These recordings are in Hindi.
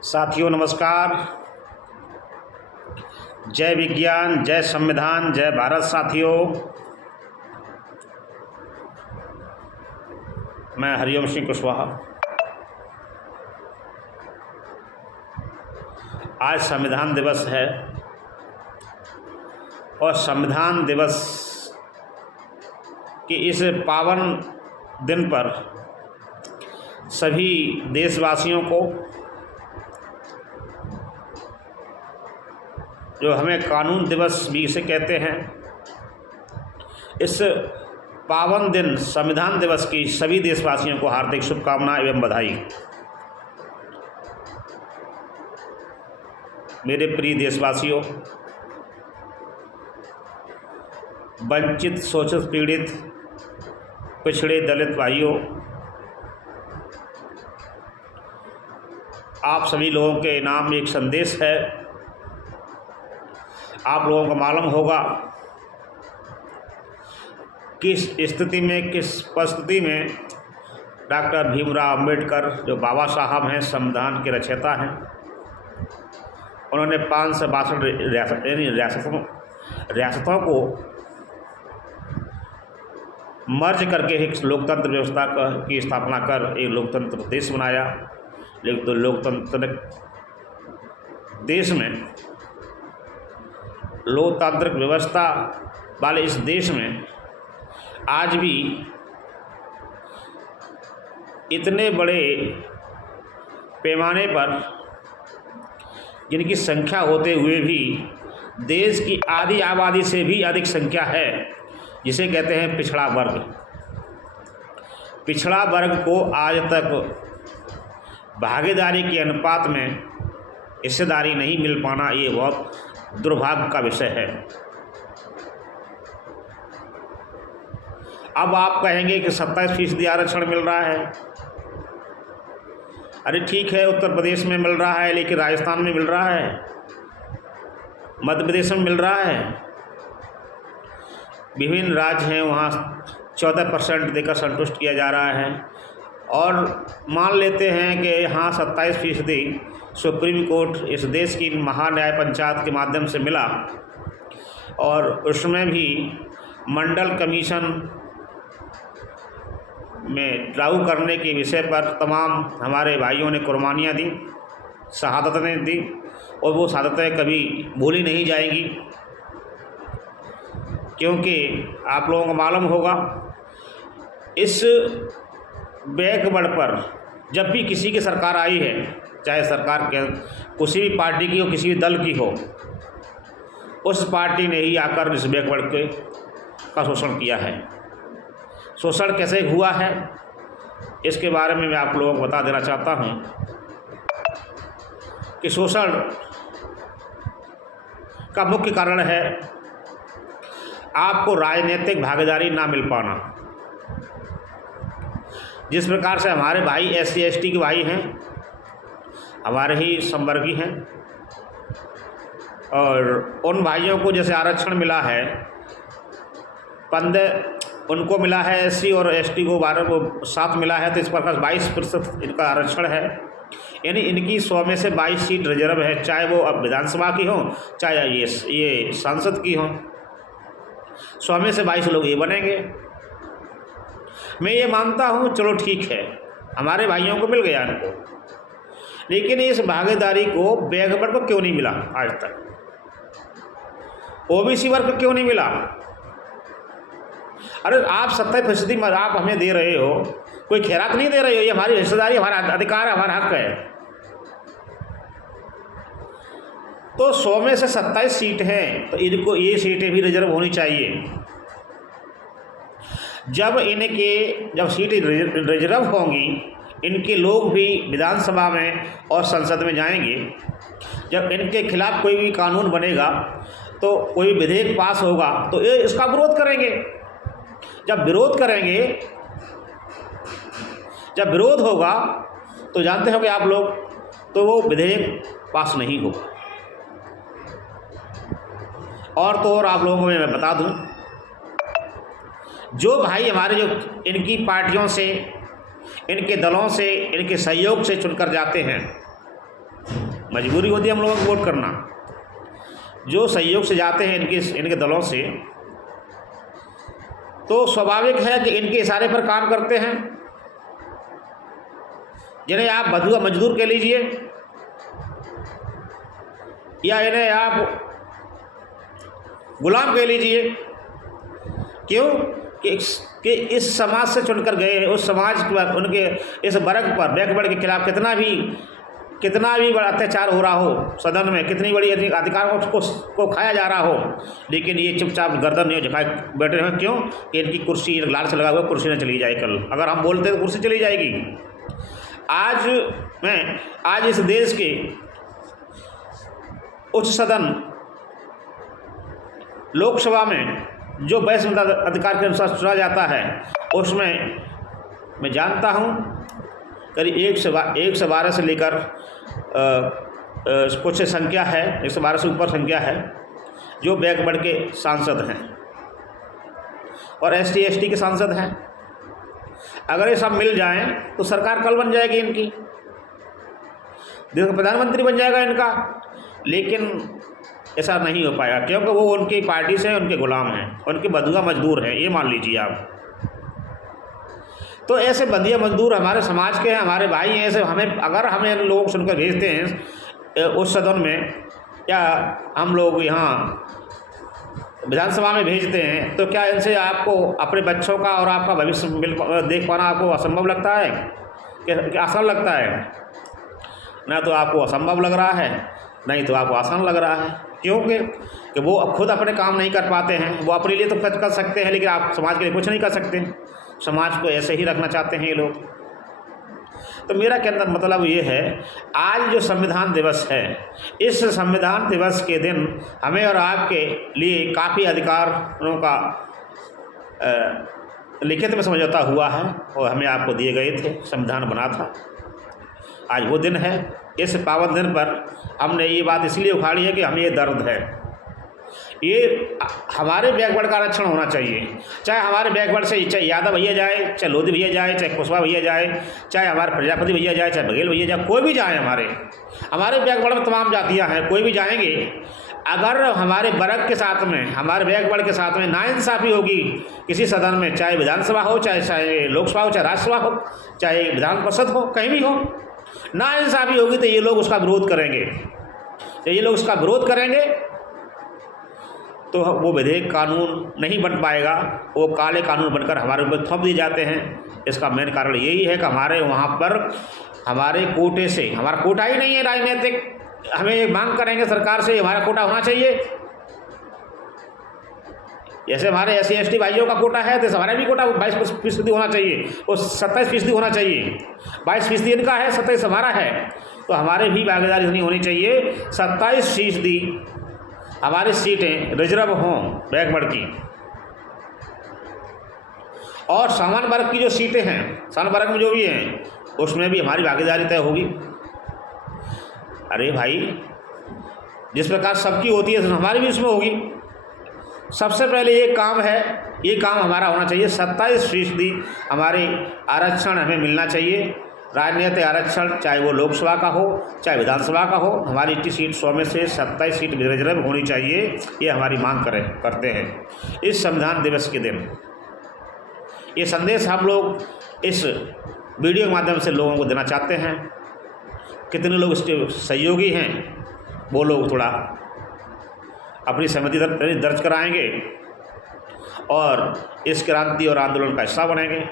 साथियों नमस्कार। जय विज्ञान, जय संविधान, जय भारत। साथियों, मैं हरिओम सिंह कुशवाहा। आज संविधान दिवस है और संविधान दिवस के इस पावन दिन पर सभी देशवासियों को, जो हमें कानून दिवस भी इसे कहते हैं, इस पावन दिन संविधान दिवस की सभी देशवासियों को हार्दिक शुभकामनाएं एवं बधाई। मेरे प्रिय देशवासियों, वंचित, शोषित, पीड़ित, पिछड़े, दलित भाइयों, आप सभी लोगों के नाम एक संदेश है। आप लोगों को मालूम होगा किस स्थिति में, किस परिस्थिति में डॉक्टर भीमराव अंबेडकर, जो बाबा साहब हैं, संविधान के रचयिता हैं, उन्होंने 562 रियासतों को मर्ज करके एक लोकतंत्र व्यवस्था की स्थापना कर एक लोकतंत्र देश बनाया। लेकिन तो लोकतंत्र देश में, लोकतांत्रिक व्यवस्था वाले इस देश में आज भी इतने बड़े पैमाने पर, जिनकी संख्या होते हुए भी देश की आधी आबादी से भी अधिक संख्या है, जिसे कहते हैं पिछड़ा वर्ग। पिछड़ा वर्ग को आज तक भागीदारी के अनुपात में हिस्सेदारी नहीं मिल पाना, ये बहुत दुर्भाग्य का विषय है। अब आप कहेंगे कि 27% आरक्षण मिल रहा है। अरे ठीक है, उत्तर प्रदेश में मिल रहा है, लेकिन राजस्थान में मिल रहा है, मध्य प्रदेश में मिल रहा है, विभिन्न राज्य हैं, वहाँ 14% देकर संतुष्ट किया जा रहा है। और मान लेते हैं कि यहाँ 27% सुप्रीम कोर्ट इस देश की महान्याय पंचायत के माध्यम से मिला, और उसमें भी मंडल कमीशन में लागू करने के विषय पर तमाम हमारे भाइयों ने कुर्बानियाँ दी, शहादतें दी, और वो शहादतें कभी भूली नहीं जाएंगी। क्योंकि आप लोगों को मालूम होगा, इस बैकवर्ड पर जब भी किसी की सरकार आई है, चाहे सरकार के किसी भी पार्टी की हो, किसी भी दल की हो, उस पार्टी ने ही आकर इस बैकवर्ड का शोषण किया है। शोषण कैसे हुआ है, इसके बारे में मैं आप लोगों को बता देना चाहता हूं कि शोषण का मुख्य कारण है आपको राजनीतिक भागीदारी ना मिल पाना। जिस प्रकार से हमारे भाई SC ST के भाई हैं, हमारे ही संवर्गीय हैं, और उन भाइयों को जैसे आरक्षण मिला है, 15 उनको मिला है, SC और ST को 12 को 7 मिला है, तो इस प्रकार 22% इनका आरक्षण है। यानी इनकी 100 में से 22 सीट रिजर्व है, चाहे वो अब विधानसभा की हो, चाहे ये सांसद की हो। 100 में से 22 लोग ये बनेंगे। मैं ये मानता हूँ, चलो ठीक है, हमारे भाइयों को मिल गया इनको, लेकिन इस भागीदारी को बैकवर्ड को क्यों नहीं मिला आज तक? OBC वर्ग को क्यों नहीं मिला? अरे आप 70% आप हमें दे रहे हो, कोई खैरात नहीं दे रहे हो, ये हमारी हिस्सेदारी, हमारा अधिकार है, हमारा हक है। तो 100 में से 27 सीट हैं, तो इनको ये सीटें भी रिजर्व होनी चाहिए। जब सीटें रिजर्व होंगी, इनके लोग भी विधानसभा में और संसद में जाएंगे। जब इनके खिलाफ कोई भी कानून बनेगा, तो कोई विधेयक पास होगा, तो ये इसका विरोध करेंगे। जब विरोध होगा, तो जानते हो कि आप लोग, तो वो विधेयक पास नहीं होगा। और तो और आप लोगों को मैं बता दूं, जो भाई हमारे जो इनकी पार्टियों से, इनके दलों से, इनके सहयोग से चुनकर जाते हैं, मजबूरी होती है हम लोगों को वोट करना। जो सहयोग से जाते हैं इनके दलों से, तो स्वाभाविक है कि इनके इशारे पर काम करते हैं। जिन्हें आप बंधुआ मजदूर कह लीजिए या इन्हें आप गुलाम कह लीजिए। क्यों कि इस समाज से चुनकर गए, उस समाज पर, उनके इस वर्ग पर, बैकवर्ड के खिलाफ कितना भी बड़ा अत्याचार हो रहा हो, सदन में कितनी बड़ी अधिकारों को खाया जा रहा हो, लेकिन ये चुपचाप गर्दन नहीं झुकाए बैठे रहे। क्यों कि इनकी कुर्सी लाल से लगा हुआ, कुर्सी न चली जाए कल। अगर हम बोलते तो कुर्सी चली जाएगी। आज इस देश के उच्च सदन लोकसभा में जो 22 मताधिकार के अनुसार चुना जाता है, उसमें मैं जानता हूँ करीब 112 से लेकर कुछ संख्या है, 112 से ऊपर संख्या है जो बैकवर्ड के सांसद हैं और ST ST के सांसद हैं। अगर ये सब मिल जाएं तो सरकार कल बन जाएगी इनकी, देश का प्रधानमंत्री बन जाएगा इनका। लेकिन ऐसा नहीं हो पाया क्योंकि वो उनकी पार्टी से उनके गुलाम हैं, उनके बंधुआ मजदूर हैं, ये मान लीजिए आप। तो ऐसे बंधुआ मजदूर हमारे समाज के हैं, हमारे भाई हैं। ऐसे अगर हमें लोग सुनकर भेजते हैं उस सदन में, या हम लोग यहाँ विधानसभा में भेजते हैं, तो क्या इनसे आपको अपने बच्चों का और आपका भविष्य देख पाना आपको असंभव लगता है कि आसान लगता है? ना तो आपको असंभव लग रहा है, नहीं तो आपको आसान लग रहा है। क्योंकि वो खुद अपने काम नहीं कर पाते हैं। वो अपने लिए तो कुछ कर सकते हैं, लेकिन आप समाज के लिए कुछ नहीं कर सकते। समाज को ऐसे ही रखना चाहते हैं ये लोग। तो मेरा कहने का मतलब ये है, आज जो संविधान दिवस है, इस संविधान दिवस के दिन हमें और आपके लिए काफ़ी अधिकारों का लिखित में समझौता हुआ है और हमें आपको दिए गए थे, संविधान बना था। आज वो दिन है। इस पावन दिन पर हमने ये बात इसलिए उखाड़ी है कि हमें ये दर्द है। ये हमारे बैकवर्ड का आरक्षण होना चाहिए। चाहे हमारे बैकवर्ड से, चाहे यादव भैया जाए, चाहे लोधी भैया जाए, चाहे कुशवाहा भैया जाए, चाहे हमारे प्रजापति भैया जाए, चाहे बघेल भैया जाए, कोई भी जाए, हमारे बैकवर्ड में तमाम जातियां हैं, कोई भी जाएंगे। अगर हमारे वर्ग के साथ में, हमारे बैकवर्ड के साथ में नाइंसाफ़ी होगी किसी सदन में, चाहे विधानसभा हो, चाहे लोकसभा हो, चाहे राज्यसभा हो, चाहे विधान परिषद हो, कहीं भी हो, नाइंसाफ़ी होगी तो ये लोग उसका विरोध करेंगे। तो ये लोग उसका विरोध करेंगे तो वो विधेयक कानून नहीं बन पाएगा, वो काले कानून बनकर हमारे ऊपर थोप दिए जाते हैं। इसका मेन कारण यही है कि हमारे वहाँ पर हमारे कोटे से, हमारा कोटा ही नहीं है राजनीतिक, हमें ये मांग करेंगे सरकार से हमारा कोटा होना चाहिए। जैसे हमारे SC ST भाइयों का कोटा है, तो हमारा भी कोटा 22% होना चाहिए, वो 27% होना चाहिए। 22% इनका है, 27 हमारा है, तो हमारे भी भागीदारी इतनी होनी चाहिए। 27% हमारी सीटें रिजर्व हों बैकवर्ड की, और सामान्य वर्ग की जो सीटें हैं, सामान्य वर्ग में जो भी हैं, उसमें भी हमारी भागीदारी तय होगी। अरे भाई, जिस प्रकार सबकी होती है हमारी भी उसमें होगी। सबसे पहले ये काम है, ये काम हमारा होना चाहिए। 27% हमारे आरक्षण हमें मिलना चाहिए, राजनीतिक आरक्षण, चाहे वो लोकसभा का हो, चाहे विधानसभा का हो। हमारी इतनी सीट 100 में से 27 सीट रिजर्व होनी चाहिए, ये हमारी मांग करते हैं इस संविधान दिवस के दिन। ये संदेश हम लोग इस वीडियो के माध्यम से लोगों को देना चाहते हैं। कितने लोग इसके सहयोगी हैं, वो लोग थोड़ा अपनी सहमति दर्ज कराएंगे और इस क्रांति और आंदोलन का हिस्सा बनेंगे।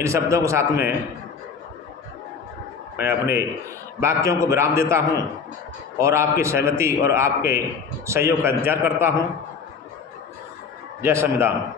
इन शब्दों के साथ में मैं अपने वाक्यों को विराम देता हूं और आपकी सहमति और आपके सहयोग का इंतजार करता हूं। जय संविधान।